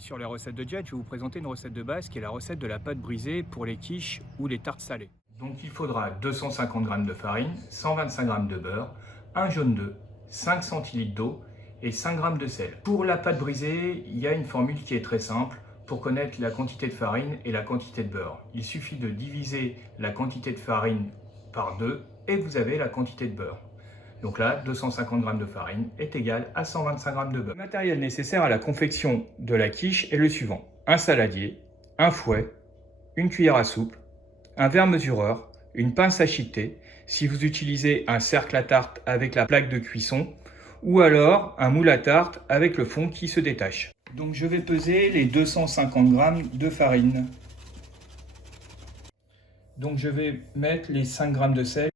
Aujourd'hui sur les recettes de Jet, je vais vous présenter une recette de base qui est la recette de la pâte brisée pour les quiches ou les tartes salées. Donc il faudra 250 g de farine, 125 g de beurre, un jaune d'œuf, 5 centilitres d'eau et 5 g de sel. Pour la pâte brisée, il y a une formule qui est très simple pour connaître la quantité de farine et la quantité de beurre. Il suffit de diviser la quantité de farine par 2 et vous avez la quantité de beurre. Donc là, 250 g de farine est égal à 125 g de beurre. Le matériel nécessaire à la confection de la quiche est le suivant. Un saladier, un fouet, une cuillère à soupe, un verre mesureur, une pince à chiqueter, si vous utilisez un cercle à tarte avec la plaque de cuisson, ou alors un moule à tarte avec le fond qui se détache. Donc je vais peser les 250 g de farine. Donc je vais mettre les 5 g de sel.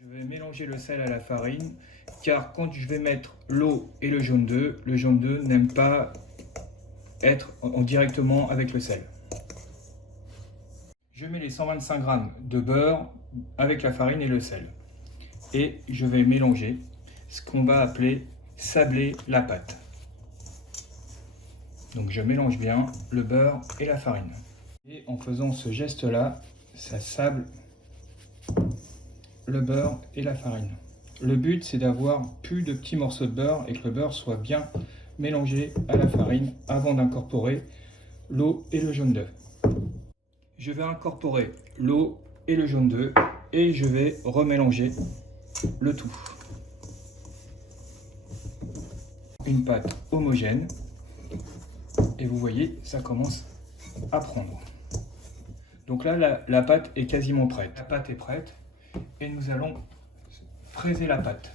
Je vais mélanger le sel à la farine, car quand je vais mettre l'eau et le jaune d'œuf n'aime pas être directement avec le sel. Je mets les 125 g de beurre avec la farine et le sel. Et je vais mélanger ce qu'on va appeler sabler la pâte. Donc je mélange bien le beurre et la farine. Et en faisant ce geste-là, ça sable le beurre et la farine. Le but, c'est d'avoir plus de petits morceaux de beurre et que le beurre soit bien mélangé à la farine avant d'incorporer l'eau et le jaune d'œuf. Je vais incorporer l'eau et le jaune d'œuf et je vais remélanger le tout. Une pâte homogène et vous voyez, ça commence à prendre. Donc là, la pâte est quasiment prête. La pâte est prête. Et nous allons fraiser la pâte.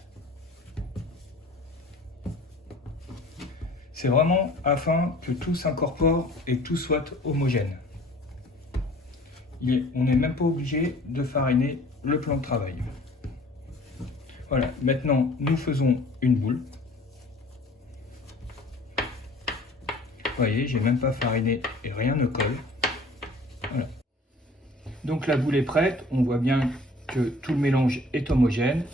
C'est vraiment afin que tout s'incorpore et tout soit homogène. On n'est même pas obligé de fariner le plan de travail. Voilà, maintenant nous faisons une boule. Vous voyez, j'ai même pas fariné et rien ne colle. Voilà. Donc la boule est prête, on voit bien que tout le mélange est homogène.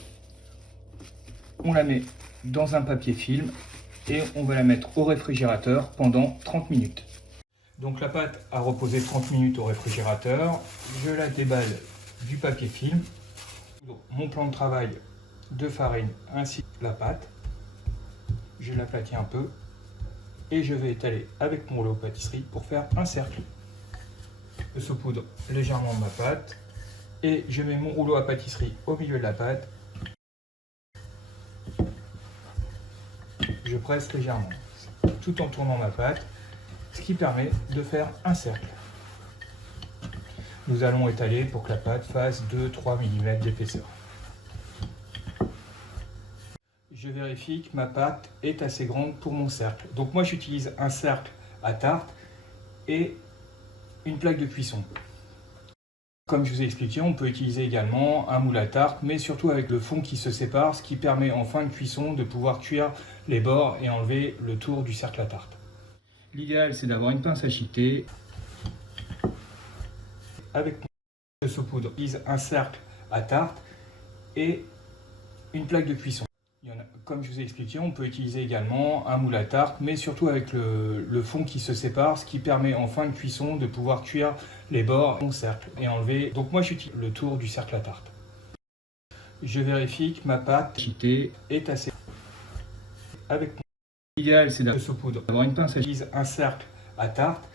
On la met dans un papier film et on va la mettre au réfrigérateur pendant 30 minutes. Donc la pâte a reposé 30 minutes au réfrigérateur. Je la déballe du papier film. Mon plan de travail de farine ainsi que la pâte. Je l'aplatis un peu et je vais étaler avec mon rouleau pâtisserie pour faire un cercle. Je saupoudre légèrement ma pâte. Et je mets mon rouleau à pâtisserie au milieu de la pâte. Je presse légèrement tout en tournant ma pâte, ce qui permet de faire un cercle. Nous allons étaler pour que la pâte fasse 2-3 mm d'épaisseur. Je vérifie que ma pâte est assez grande pour mon cercle. Donc moi j'utilise un cercle à tarte et une plaque de cuisson. Comme je vous ai expliqué, on peut utiliser également un moule à tarte, mais surtout avec le fond qui se sépare, ce qui permet en fin de cuisson de pouvoir cuire les bords et enlever le tour du cercle à tarte. L'idéal, c'est d'avoir une pince à chiqueter. Avec mon saupoudre, j'utilise un cercle à tarte et une plaque de cuisson. Comme je vous ai expliqué, on peut utiliser également un moule à tarte, mais surtout avec le fond qui se sépare, ce qui permet en fin de cuisson de pouvoir cuire les bords du cercle et enlever. Donc moi j'utilise le tour du cercle à tarte. Je vérifie que ma pâte est assez. Avec l'idéal, c'est d'avoir une pince à chiqueter, un cercle à tarte.